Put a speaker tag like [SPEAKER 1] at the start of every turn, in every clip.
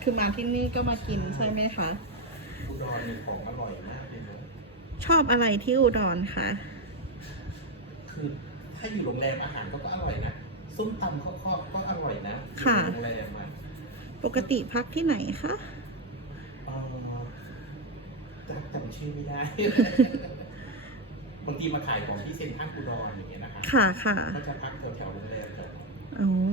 [SPEAKER 1] คือมาที่นี่ก็มากินใช่ไหมคะ
[SPEAKER 2] อุดรมีของอร่อยมากเลยนะ
[SPEAKER 1] ชอบอะไรที่อุดรคะ
[SPEAKER 2] คือถ้าอยู่โรงแรมอาหารก็อร่อยนะส้มตำข้าวก็อร่อยนะ
[SPEAKER 1] ค่ะ
[SPEAKER 2] โรงแรมอ่ะ
[SPEAKER 1] ปกติพักที่ไหนคะ
[SPEAKER 2] จำชื่อไม่ได้ บางทีมาขายของที่เซ็นทรัลอุดรอย่างเงี้ยนะคะ
[SPEAKER 1] ค่ะค่ะ
[SPEAKER 2] ก็จะพักแถวโรงแรมแถว
[SPEAKER 1] อ๋อ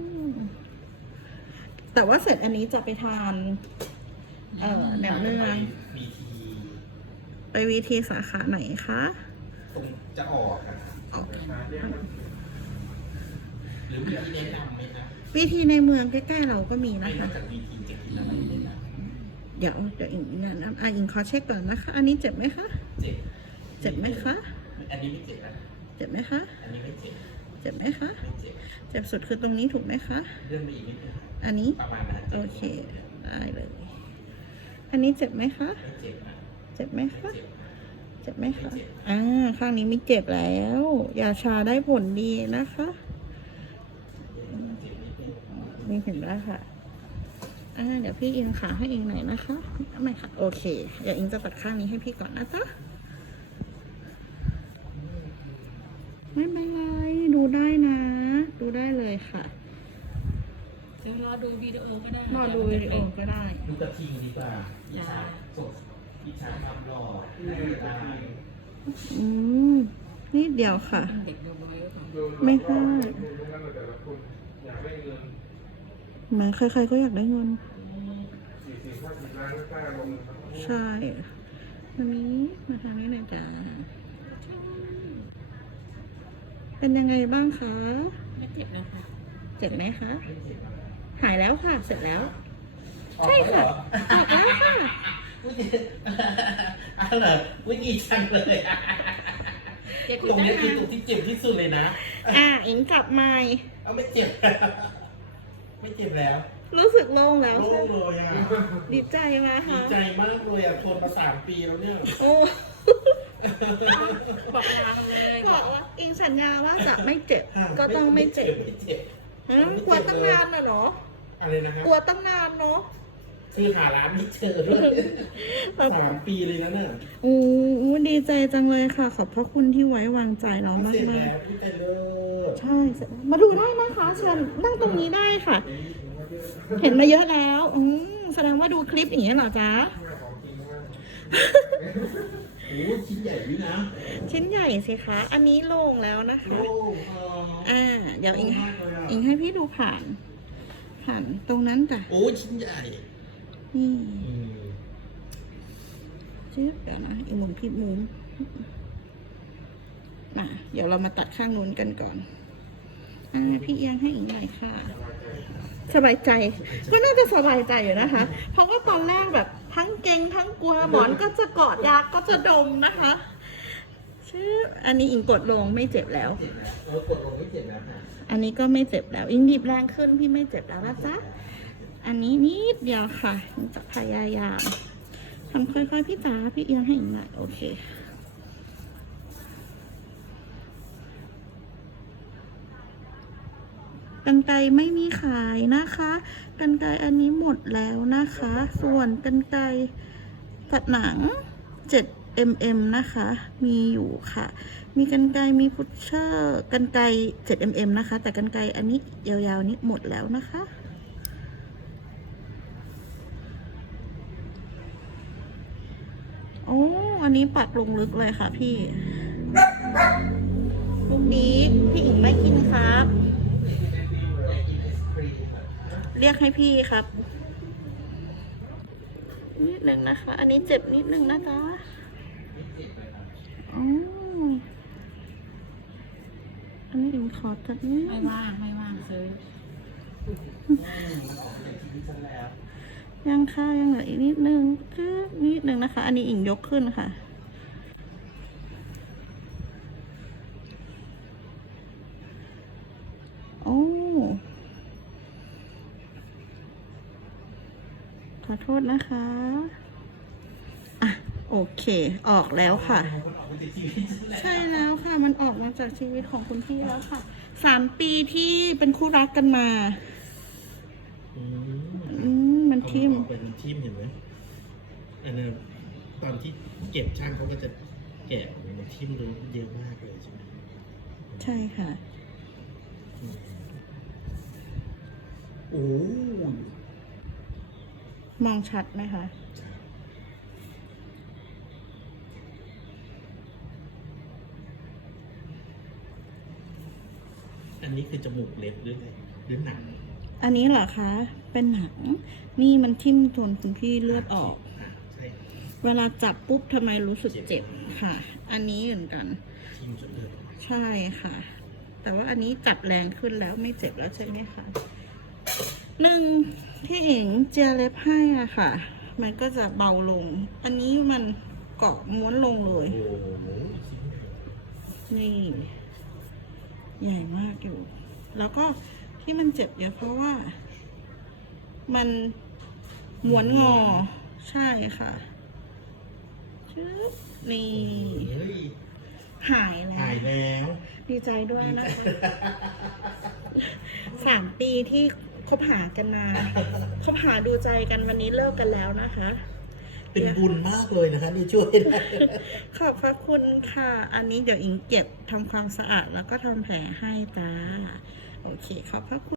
[SPEAKER 1] แต่ว่าเสร็จอันนี้จะไปทานแหนมเนือง
[SPEAKER 2] วีที
[SPEAKER 1] ไปวีทีสาขาไหนคะ
[SPEAKER 2] ตรงจะออกอะ
[SPEAKER 1] ออก
[SPEAKER 2] หรือมีที่แนะนำไหมครับ
[SPEAKER 1] วีทีในเมืองใกล้ๆเราก็มีนะคะ
[SPEAKER 2] จากวีทีจะกินอะไรได้นะ
[SPEAKER 1] เดี๋ยวอิงงานอิงขอเช็คก่อนนะคะ อันนี้เจ็บไหมคะเจ็บไหมคะ
[SPEAKER 2] อันนี้ไม่เจ็บนะ
[SPEAKER 1] เจ็บไหมคะ
[SPEAKER 2] อันนี้ไม่เจ็บ
[SPEAKER 1] เจ็บไหมคะ
[SPEAKER 2] ไม่เจ็บ
[SPEAKER 1] เจ็บสุดคือตรงนี้ถูกไหมคะ
[SPEAKER 2] เรื่องนี้นิดนึง
[SPEAKER 1] อันนี้
[SPEAKER 2] ประมาณนั้น
[SPEAKER 1] โอเคได้เลยอันนี้เจ็บไหมคะ
[SPEAKER 2] ไม่เจ็บนะ
[SPEAKER 1] เจ็บไหมคะเจ็บไหมคะข้างนี้ไม่เจ็บแล้วยาชาได้ผลดีนะคะนี่เห็นแล้วค่ะเดี๋ยวพี่อิงขาให้อิงหน่อยนะคะไม่ค่ะโอเคเดี๋ยวอิงจะตัดข้างนี้ให้พี่ก่อนนะจ๊ะไม่เป็นไรดูได้นะดูได้เลยค่ะ
[SPEAKER 3] เดี๋ยวรอดูวิดีโอก็ได้
[SPEAKER 1] รอดูวิดีโอก็ได้
[SPEAKER 2] ดูกระทิงดีกว่าอิชาสดอิชาทำหล่อได้
[SPEAKER 1] นี่เดียวค่ะไม่พลาดมาใครๆก็อยากได้เงินใช่วันนี้มาทางนี้หน่อยจ้าเป็นยังไงบ้างคะ
[SPEAKER 3] ไม่เจ็บนะคะ
[SPEAKER 1] เจ็บไหมคะหายแล้วค่ะเสร็จแล้วใช่ค่ะออกแล้วค่ะ
[SPEAKER 2] เหรอวิธีจังเลยตรงนี้คือตรงที่เจ็บที่สุดเลยนะ
[SPEAKER 1] อิงกลับมา
[SPEAKER 2] ไม่เจ็บไม่เจ็บแล้ว
[SPEAKER 1] รู้สึกโล่งแล้ว
[SPEAKER 2] โล่งเลยอ่ะ
[SPEAKER 1] ดีใจไหมคะ
[SPEAKER 2] ดีใจมากเลยอ่ะทนมา3 ปีแล้วเนี่ย
[SPEAKER 1] โอ้
[SPEAKER 3] บอกลากันเลย
[SPEAKER 1] บอกว่าอิงสัญญาว่าจะไม่เจ็บก็ต้องไม่เจ็บกลัวตั้งนานน่ะเนาะ
[SPEAKER 2] อะไรนะครับ
[SPEAKER 1] กลัวตั้งนานเนาะ
[SPEAKER 2] คือหาร้านไม่เจอเลย3 ปีเลยนะเนี่ย
[SPEAKER 1] โอ้ดีใจจังเลยค่ะขอบพระคุณที่ไว้วางใจเรามากมากใช่มาดูได้นะคะเชิญนั่งตรงนี้ได้ค่ะเห็นมาเยอะแล้วแสดงว่าดูคลิปอย่างนี้เหรอจ๊ะ
[SPEAKER 2] โอ้ชิ้นใหญ่ด้วยนะ
[SPEAKER 1] ชิ้นใหญ่สิคะอันนี้โล่งแล้วนะคะ
[SPEAKER 2] โล่ง
[SPEAKER 1] เดี๋ยวอิงให้พี่ดูผ่านตรงนั้นจ้ะ
[SPEAKER 2] โอ้ชิ้นใหญ่
[SPEAKER 1] นี่ชื่อเดี๋ยวนะอีกมุมพี่มุมเดี๋ยวเรามาตัดข้างนู้นกันก่อนพี่เอียงให้อีกหน่อยค่ะสบายใจก็น่าจะสบายใจอยู่นะคะเพราะว่าตอนแรกแบบทั้งเกรงทั้งกลัวหมอนก็จะกอดยาก็จะดมนะคะอันนี้อิงกดลงไม่เจ็บแล้ว
[SPEAKER 2] กดลงไม่เจ็บแล้วค่ะ
[SPEAKER 1] อันนี้ก็ไม่เจ็บแล้วอิงหยิบแรงขึ้นพี่ไม่เจ็บแล้วนะจ๊ะอันนี้นิดเดียวค่ะจะพยายามทำค่อยๆพี่จ๋าพี่เอียงให้อีกหน่อยโอเคกรรไกรไม่มีขายนะคะกรรไกรอันนี้หมดแล้วนะคะส่วนกรรไกรตัดหนัง7mmนะคะมีอยู่ค่ะมีกรรไกรมีพุชเชอร์กรรไกร7mmนะคะแต่กรรไกรอันนี้ยาวๆนี้หมดแล้วนะคะอันนี้ปักลงลึกเลยค่ะพี่พรุ่งนี้พี่อิงไม่กินครับเรียกให้พี่ครับนิดนึงนะคะอันนี้เจ็บนิดนึงนะจ๊ะอันนี้อิงขอตัดนี้
[SPEAKER 3] ไม่ว่างซื้อ
[SPEAKER 1] ยังค่ะยังเหลืออีกนิดนึงคือนิดนึงนะคะอันนี้อิงยกขึ้นค่ะขอโทษนะคะโอเคออกแล้วค่ะใช่แล้วค่ะมันออกมาจากชีวิตของคุณพี่แล้วค่ะ3 ปีที่เป็นคู่รักกันมามันทิ่ม
[SPEAKER 2] ออกไปมันทิ่มเห็นไหมอันนั้นตอนที่เก็บช่างเขาก็จะแกะมันทิ่มดูเยอะมากเลยใช่ไหม
[SPEAKER 1] ใช่ค่ะ
[SPEAKER 2] โอ้
[SPEAKER 1] มองชัดไหมคะ
[SPEAKER 2] อันนี้คือจมูกเล็บหรืออะไรหรือหนัง
[SPEAKER 1] อันนี้เหรอคะ เป็นหนัง นี่มันทิ่มจนคุณพี่เลือดออก
[SPEAKER 2] ใช่
[SPEAKER 1] เวลาจับปุ๊บทำไมรู้สึกเจ็บค่ะ อันนี้เหมือนกัน
[SPEAKER 2] ทิ่มจนเลือดออก
[SPEAKER 1] ใช่ค่ะ แต่ว่าอันนี้จับแรงขึ้นแล้วไม่เจ็บแล้วใช่ไหมคะหนึ่งที่เองเจียเล็บให้อ่ะค่ะ มันก็จะเบาลง อันนี้มันเกาะม้วนลงเลย
[SPEAKER 2] โอ้โห
[SPEAKER 1] นี่ ใหญ่มากอยู่ แล้วก็ที่มันเจ็บเยอะเพราะว่า มันม้วนงอ ใช่ค่ะชึบนี่
[SPEAKER 2] เฮ้ย
[SPEAKER 1] หายแล้
[SPEAKER 2] หายว แล้ว
[SPEAKER 1] ดีใจด้วยนะคะ 3 ปีที่คบหากันมาคบหาดูใจกันวันนี้เลิกกันแล้วนะคะ
[SPEAKER 2] เป็นบุญมากเลยนะคะนี่ช่วยได้
[SPEAKER 1] ขอบพระคุณค่ะ อันนี้เดี๋ยวอิงเก็บทำความสะอาดแล้วก็ทำแผลให้จ้า โอเค ขอบพระคุณ